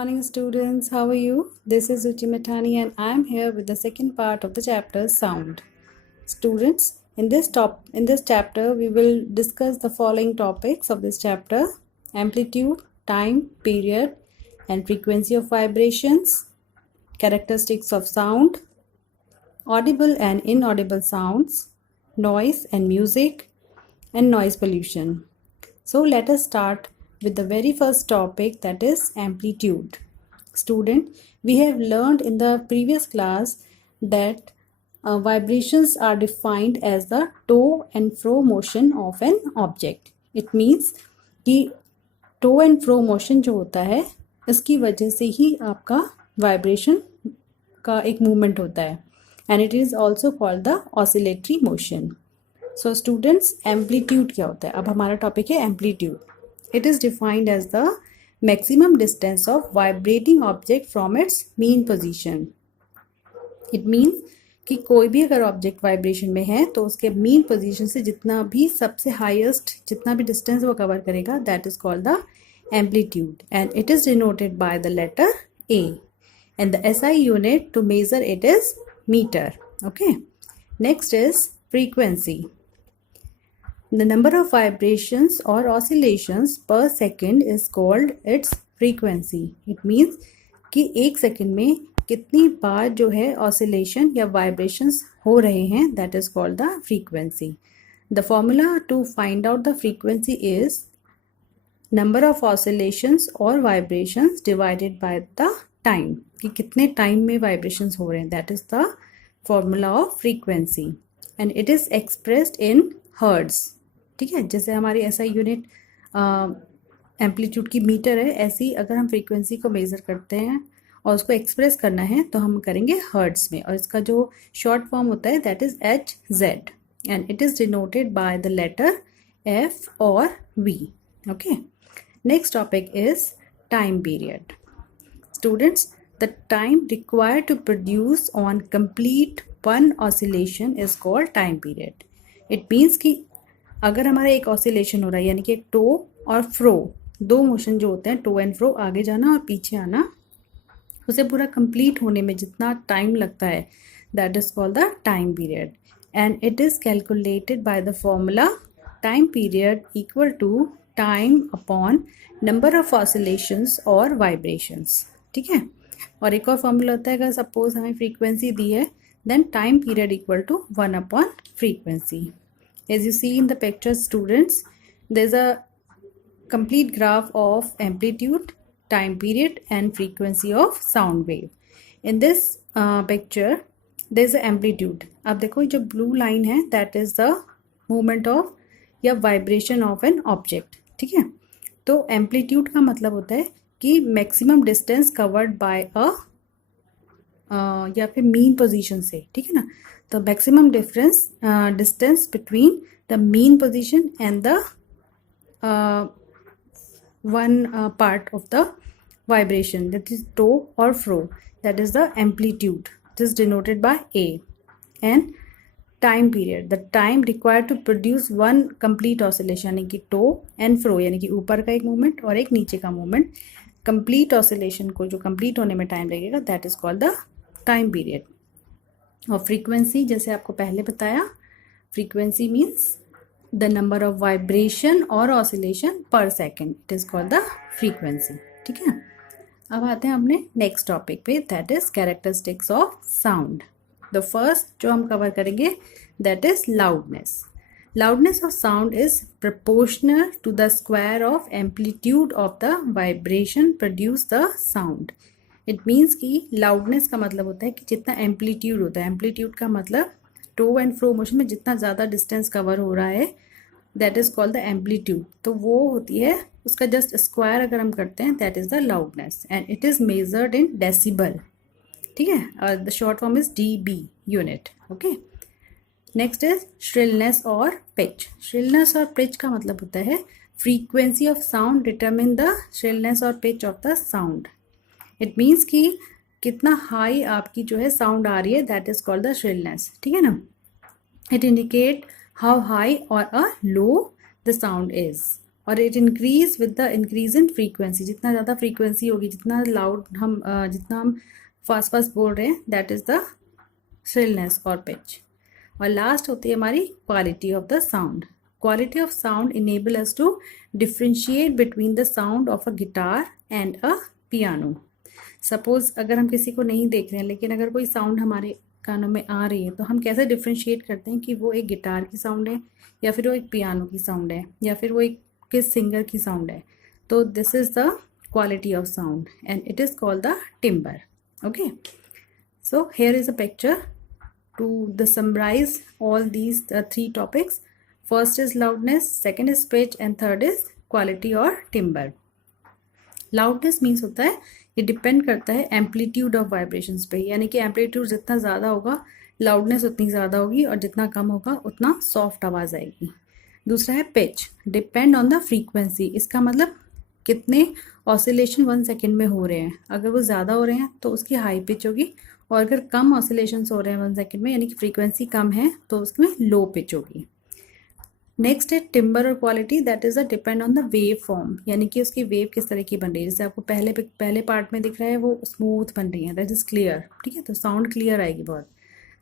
morning, students. How are you? This is Uchi Mathani, and I am here with the second part of the chapter Sound. Students, in this chapter, we will discuss the following topics of this chapter: amplitude, time, period, and frequency of vibrations, characteristics of sound, audible and inaudible sounds, noise and music, and noise pollution. So let us start with the very first topic, that is amplitude. Student, we have learned in the previous class that vibrations are defined as the to and fro motion of an object. It means कि to and fro motion जो होता है इसकी वजह से ही आपका vibration का एक movement होता है, and it is also called the oscillatory motion. So students, amplitude क्या होता है? अब हमारा टॉपिक है amplitude. It is defined as the maximum distance of vibrating object from its mean position. It means कि कोई भी अगर ऑब्जेक्ट वाइब्रेशन में है तो उसके मीन पोजीशन से जितना भी सबसे हाईएस्ट जितना भी डिस्टेंस वो कवर करेगा, that is called the amplitude, and it is denoted by the letter A, and the SI unit to measure it is metre. Okay, next is frequency. The number of vibrations or oscillations per second is called its frequency. It means कि एक second में कितनी बार जो है oscillation या vibrations हो रहे हैं, that is called the frequency. The formula to find out the frequency is number of oscillations or vibrations divided by the time. कि कितने टाइम में vibrations हो रहे हैं, that is the formula of frequency. And it is expressed in hertz. ठीक है, जैसे हमारी एसआई यूनिट एम्पलीट्यूड की मीटर है, ऐसे ही अगर हम फ्रीक्वेंसी को मेज़र करते हैं और उसको एक्सप्रेस करना है तो हम करेंगे हर्ट्स में, और इसका जो शॉर्ट फॉर्म होता है that is H Z, and it is denoted by the letter F or V. Okay, next topic is time period. Students, the time required to produce on complete one oscillation is called time period. It means कि अगर हमारा एक oscillation हो रहा है, यानी कि एक टो और फ्रो, दो मोशन जो होते हैं टो एंड फ्रो, आगे जाना और पीछे आना, उसे पूरा कंप्लीट होने में जितना टाइम लगता है that is called the time period, and it is calculated by the formula time period equal to time upon number of oscillations और वाइब्रेशंस. ठीक है, और एक और फॉर्मूला होता है, अगर सपोज हमें फ्रीक्वेंसी दी है then time period equal to 1 upon frequency. As you see in the picture, students, there's a complete graph of amplitude, time period and frequency of sound wave. In this picture there's a amplitude. अब देखो जो blue line है that is the movement of या vibration of an object. ठीक है, तो amplitude का मतलब होता है कि maximum distance covered by a या फिर मीन पोजीशन से. ठीक है ना, तो maximum distance between the mean position and the one part of the vibration, that is to और fro, that is the amplitude. It is denoted by A. And time period, the time required to produce one complete oscillation, यानी कि to and fro, यानी कि ऊपर का एक movement और एक नीचे का मूवमेंट, कंप्लीट ऑसिलेशन को जो कंप्लीट होने में टाइम लगेगा, that is called the time period. और फ्रीक्वेंसी, जैसे आपको पहले बताया, frequency means the number of vibration or oscillation per second, it is called the frequency. ठीक है, अब आते हैं अपने नेक्स्ट टॉपिक पे, that is characteristics of sound. The first जो हम कवर करेंगे that is loudness. Loudness of sound is proportional to the square of amplitude of the vibration produce the sound. It means कि loudness का मतलब होता है कि जितना amplitude होता है, amplitude का मतलब to and fro motion में जितना ज़्यादा distance cover हो रहा है, that is called the amplitude. तो वो होती है, उसका just square अगर हम करते हैं, that is the loudness, and it is measured in decibel. ठीक है, और the short form is dB unit. Okay. Next is shrillness और पिच. श्रिलनेस और पिच का मतलब होता है frequency of sound determine the shrillness और pitch of the sound. It means कि कितना हाई आपकी जो है साउंड आ रही है, that is called the shrillness. ठीक है ना, इट इंडिकेट हाउ हाई और अ लो द साउंड इज, और it increase with the increase in frequency, जितना ज़्यादा फ्रीक्वेंसी होगी, जितना लाउड जितना हम फास्ट फास्ट बोल रहे हैं, दैट इज़ द श्रिलनेस और पिच। और लास्ट होती है हमारी quality of the sound. Quality of sound enable us to differentiate between the sound of a guitar and a piano. Suppose अगर हम किसी को नहीं देख रहे हैं, लेकिन अगर कोई साउंड हमारे कानों में आ रही है, तो हम कैसे डिफ्रेंशिएट करते हैं कि वो एक गिटार की साउंड है, या फिर वो एक पियानो की साउंड है, या फिर वो एक किस सिंगर की साउंड है। तो this is the quality of sound and it is called the timber. Okay, so here is a picture to summarize all these three topics. First is loudness, second is pitch, and third is quality or timbre. Loudness means होता है ये depend करता है amplitude of vibrations पे, यानी कि amplitude जितना ज़्यादा होगा लाउडनेस उतनी ज़्यादा होगी, और जितना कम होगा उतना सॉफ्ट आवाज़ आएगी। दूसरा है pitch, depend on the frequency. इसका मतलब कितने ऑसिलेशन 1 सेकेंड में हो रहे हैं। अगर वो ज़्यादा हो रहे हैं तो उसकी हाई पिच होगी, और अगर कम ऑसिलेशंस हो रहे हैं 1 सेकेंड में, यानी कि फ्रीक्वेंसी कम है, तो उसमें लो पिच होगी। नेक्स्ट है टिम्बर और quality, that is a depend on the wave form, यानी कि उसकी वेव किस तरह की बन रही है। जैसे आपको पहले पार्ट में दिख रहा है वो स्मूथ बन रही है, दैट इज़ क्लियर, ठीक है, तो साउंड क्लियर आएगी बहुत।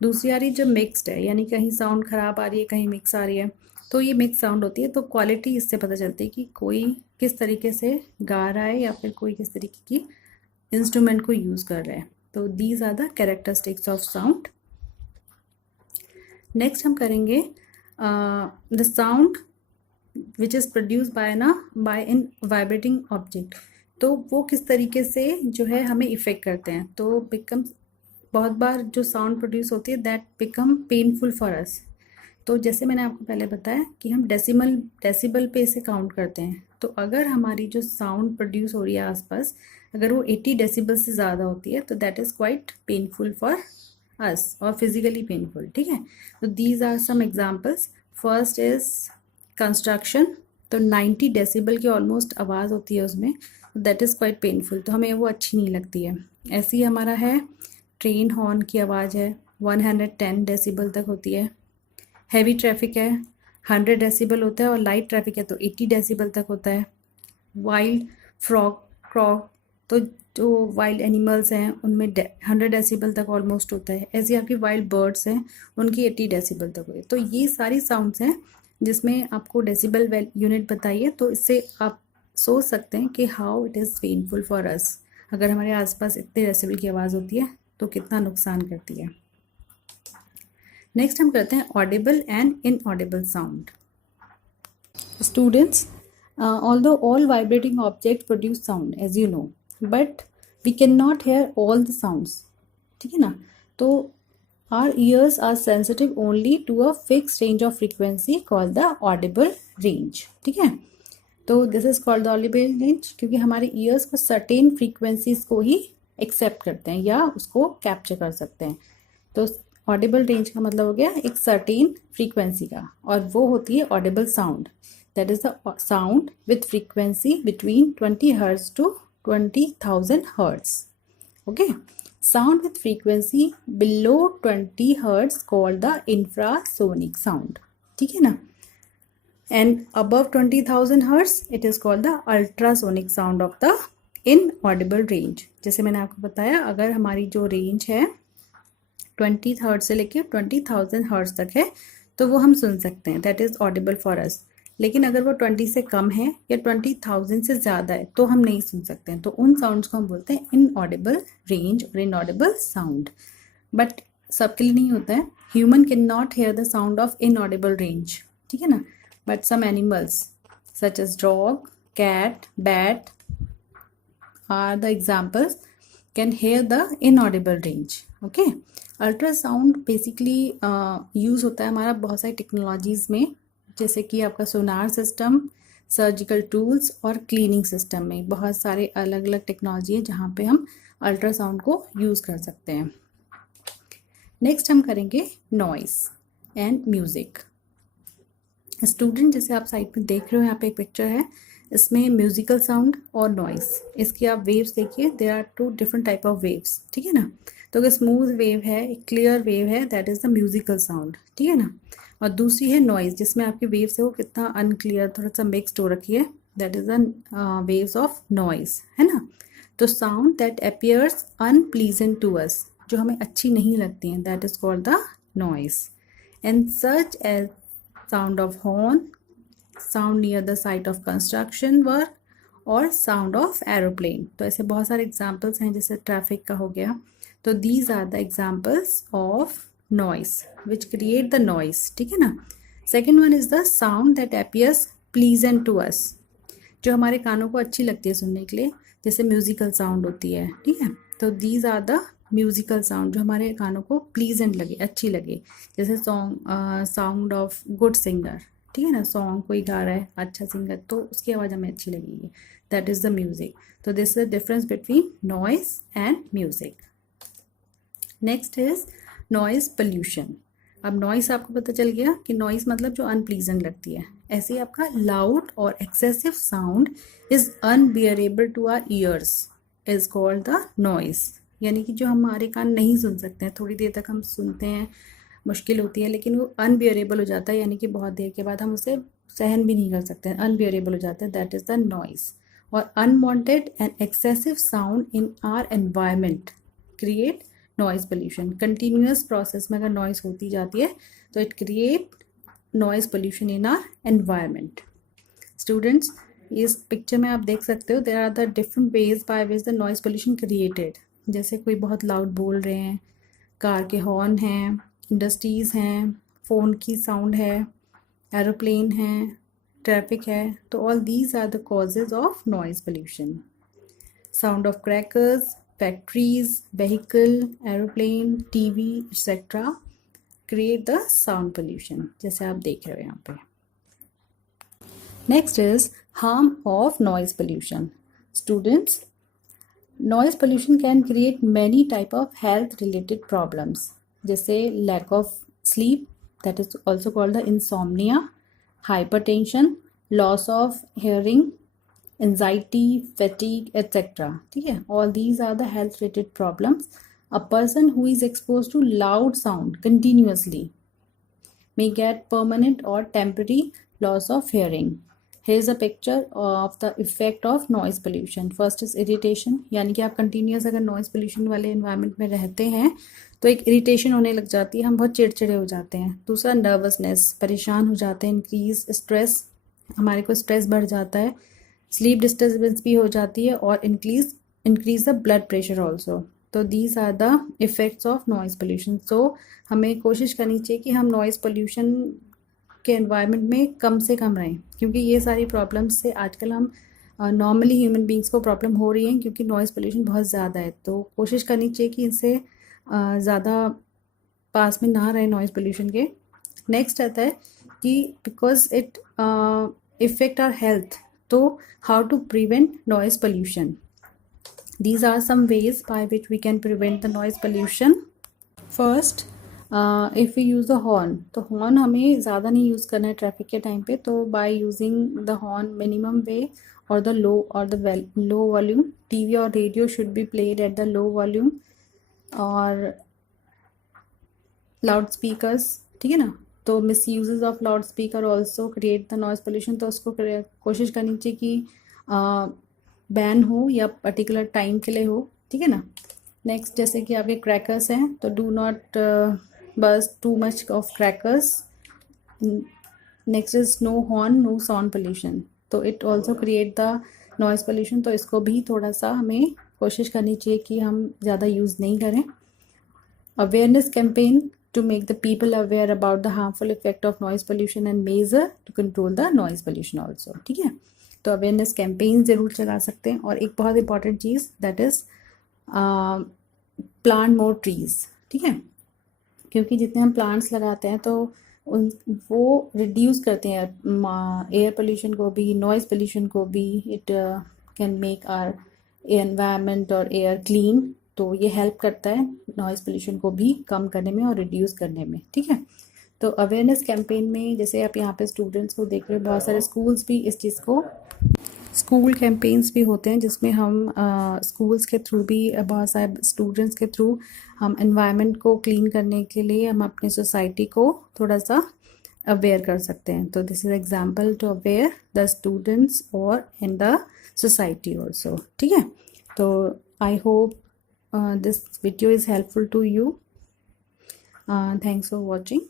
दूसरी आ रही जो मिक्सड है, यानी कहीं साउंड ख़राब आ रही है, कहीं मिक्स आ रही है, तो ये मिक्स साउंड होती है। तो क्वालिटी इससे पता चलती है कि कोई किस तरीके से गा रहा है, या फिर कोई किस तरीके की इंस्ट्रूमेंट को यूज़ कर रहा है। तो these are the characteristics of sound. Next हम करेंगे the sound which is produce by in vibrating object. तो वो किस तरीके से जो है हमें इफ़ेक्ट करते हैं। तो बिकम्स, बहुत बार जो साउंड प्रोड्यूस होती है दैट बिकम पेनफुल फॉर अस। तो जैसे मैंने आपको पहले बताया कि हम डेसिबल पे इसे काउंट करते हैं। तो अगर हमारी जो साउंड प्रोड्यूस हो रही है आसपास, अगर वो 80 डेसिबल से ज़्यादा होती है, तो that is quite painful for us, और फिजिकली पेनफुल, ठीक है। तो these are some examples. First is construction, तो 90 डेसिबल की ऑलमोस्ट आवाज़ होती है उसमें, दैट इज़ क्वाइट पेनफुल, तो हमें वो अच्छी नहीं लगती है। ऐसे ही हमारा है ट्रेन हॉर्न की आवाज़ है, 110 डेसिबल तक होती है। हैवी ट्रैफिक है, 100 डेसिबल होता है, और लाइट ट्रैफिक है तो 80 डेसिबल तक होता है। वाइल्ड क्रॉक, तो जो वाइल्ड एनिमल्स हैं उनमें 100 डेसिबल तक ऑलमोस्ट होता है। ऐसे आपकी वाइल्ड बर्ड्स हैं, उनकी 80 डेसिबल तक होती है। तो ये सारी साउंड्स हैं जिसमें आपको डेसिबल यूनिट बताइए, तो इससे आप सोच सकते हैं कि how it is painful for अस। अगर हमारे आसपास इतने डेसिबल की आवाज़ होती है तो कितना नुकसान करती है। नेक्स्ट हम करते हैं audible and inaudible sound. Students, although all vibrating object produce sound as you know, but we can not hear all the sounds, ठीक है ना। तो our ears are sensitive only to a fix range of frequency called the audible range, ठीक है। तो this is called the audible range, क्योंकि हमारे years को सर्टेन फ्रीक्वेंसीज को ही एक्सेप्ट करते हैं या उसको कैप्चर कर सकते हैं। तो ऑडिबल रेंज का मतलब हो गया एक सर्टेन फ्रीक्वेंसी का, और वो होती है audible sound, that is the sound with frequency between 20 hertz to 20,000 hertz. Okay, sound with frequency below 20 hertz called the infrasonic sound, ठीक है ना। And above 20,000 hertz it is called the ultrasonic sound of the inaudible range. जैसे मैंने आपको बताया, अगर हमारी जो रेंज है 20 हर्ट्ज से लेके 20,000 हर्ट्ज तक है, तो वो हम सुन सकते हैं, that is Audible for us. लेकिन अगर वो 20 से कम है या 20,000 से ज़्यादा है तो हम नहीं सुन सकते हैं। तो उन साउंड्स को हम बोलते हैं इनऑडिबल रेंज और इनऑडिबल साउंड। बट सबके लिए नहीं होता है। Human can not hear the sound of inaudible range, ठीक है ना। But some animals such as dog, cat, bat are the examples can hear the inaudible range. Okay, ultrasound basically use होता है हमारा बहुत सारी टेक्नोलॉजीज़ में, जैसे कि आपका सोनार सिस्टम, सर्जिकल टूल्स और क्लीनिंग सिस्टम में बहुत सारे अलग अलग टेक्नोलॉजी है जहाँ पे हम अल्ट्रासाउंड को यूज़ कर सकते हैं। नेक्स्ट हम करेंगे नॉइस एंड म्यूज़िक। स्टूडेंट, जैसे आप साइड में देख रहे हो यहाँ पे एक पिक्चर है, इसमें म्यूजिकल साउंड और नॉइस, इसकी आप वेव्स देखिए, there are two different type of waves, ठीक है ना। तो अगर स्मूथ वेव है, एक क्लियर वेव है, that is the musical sound, ठीक है ना। और दूसरी है नॉइस, जिसमें आपकी वेव्स है वो कितना अनक्लियर, थोड़ा सा मिक्सड हो रखी है, that is the waves of noise, है ना। तो sound that appears unpleasant to us, जो हमें अच्छी नहीं लगती हैं, that is called the noise, and such as sound of horn, sound near the site of construction work, और साउंड ऑफ एरोप्लेन। तो ऐसे बहुत सारे एग्जाम्पल्स हैं, जैसे ट्रैफिक का हो गया। तो these are the examples of noise which create the noise, ठीक है ना। Second one is the sound that appears pleasant to us, जो हमारे कानों को अच्छी लगती है सुनने के लिए, जैसे म्यूजिकल साउंड होती है, ठीक है। तो these are the musical sound जो हमारे कानों को प्लीजेंट लगे, अच्छी लगे, जैसे साउंड ऑफ गुड सिंगर, ठीक है ना। सॉन्ग कोई गा रहा है अच्छा सिंगर, तो उसकी आवाज़ हमें अच्छी लगेगी, दैट इज़ द म्यूजिक। तो this is the difference between noise and music. Next is noise pollution. अब नॉइस आपको पता चल गया कि नॉइस मतलब जो अनप्लीजेंट लगती है। ऐसे ही आपका लाउड और excessive sound is unbearable to our ears is called the noise, यानी कि जो हमारे कान नहीं सुन सकते हैं, थोड़ी देर तक हम सुनते हैं, मुश्किल होती है, लेकिन वो अनबियरेबल हो जाता है, यानी कि बहुत देर के बाद हम उसे सहन भी नहीं कर सकते हैं, अनबियरेबल हो जाता है, दैट इज़ द नॉइस। और unwanted and excessive sound in our environment create noise pollution. Continuous process में अगर नॉइस होती जाती है तो it create noise pollution in our environment. Students, इस पिक्चर में आप देख सकते हो there are the different ways by which the noise pollution created. जैसे कोई बहुत लाउड बोल रहे हैं, कार के हॉर्न हैं, इंडस्ट्रीज़ हैं, फ़ोन की साउंड है, एरोप्लेन है, ट्रैफिक है, तो all these are the causes of noise pollution. Sound of crackers, factories, vehicle, aeroplane, TV etcetera create the sound pollution, जैसे आप देख रहे हो यहाँ पे। Next is harm of noise pollution. Students, noise pollution can create many type of health related problems, जैसे lack of sleep, that is also called the insomnia, hypertension, loss of hearing, anxiety, fatigue, etc. ठीक है, all these are the health related problems. A person who is exposed to loud sound continuously may get permanent or temporary loss of hearing. Here is a picture of the effect of noise pollution. First is irritation, यानी कि आप continuous अगर noise pollution वाले environment में रहते हैं तो एक इरिटेशन होने लग जाती है, हम बहुत चिड़चिड़े हो जाते हैं। दूसरा नर्वसनेस, परेशान हो जाते हैं। इंक्रीज स्ट्रेस, हमारे को स्ट्रेस बढ़ जाता है। स्लीप डिस्टर्बेंस भी हो जाती है, और increase the blood pressure also. तो these are the effects of noise pollution. So हमें कोशिश करनी चाहिए कि हम नॉइस पोल्यूशन के एनवायरनमेंट में कम से कम रहें, क्योंकि ये सारी प्रॉब्लम्स से आजकल हम नॉर्मली ह्यूमन बींग्स को प्रॉब्लम हो रही है, क्योंकि नॉइस पोल्यूशन बहुत ज़्यादा है। तो कोशिश करनी चाहिए कि इनसे ज़्यादा पास में ना रहे नॉइस पोल्यूशन के। नेक्स्ट आता है कि because it effect our health, तो how to prevent noise pollution. These are some ways by which we can prevent the noise pollution. First, if we use the horn, तो horn हमें ज़्यादा नहीं use करना है ट्रैफिक के time पे। तो by using the horn minimum way or the low volume, TV और radio should be played at the low volume, और लाउड स्पीकर्स, ठीक है ना। तो misuses of loud speaker also create the noise pollution. तो उसको कोशिश करनी चाहिए कि बैन हो या पर्टिकुलर टाइम के लिए हो, ठीक है ना। नेक्स्ट, जैसे कि आपके क्रैकर्स हैं, तो do not burst too much of crackers. Next is no horn, no sound pollution, तो it also create the noise pollution. तो इसको भी थोड़ा सा हमें कोशिश करनी चाहिए कि हम ज़्यादा यूज़ नहीं करें। Awareness campaign to make the people aware about the harmful effect of noise pollution and measure to control the noise pollution also, ठीक है। तो अवेयरनेस कैंपेन ज़रूर चला सकते हैं। और एक बहुत important cheese that is plant more trees, ठीक है, क्योंकि जितने हम प्लांट्स लगाते हैं तो वो रिड्यूस करते हैं एयर पोल्यूशन को भी, नॉइज़ पोल्यूशन को भी। It can make our environment और एयर क्लीन, तो ये हेल्प करता है नॉइज़ पोल्यूशन को भी कम करने में और रिड्यूस करने में, ठीक है। तो अवेयरनेस कैंपेन में, जैसे आप यहाँ पे स्टूडेंट्स को देख रहे हो, बहुत सारे स्कूल्स भी इस चीज़ को स्कूल कैंपेन्स भी होते हैं जिसमें हम स्कूल्स के थ्रू भी बहुत सारे स्टूडेंट्स के थ्रू हम एनवायरनमेंट को क्लीन करने के लिए हम अपनी सोसाइटी को थोड़ा सा अवेयर कर सकते हैं. तो this is example to aware the students और इन द सोसाइटी ऑल्सो. ठीक है. तो I hope this video is helpful to you. Thanks for watching.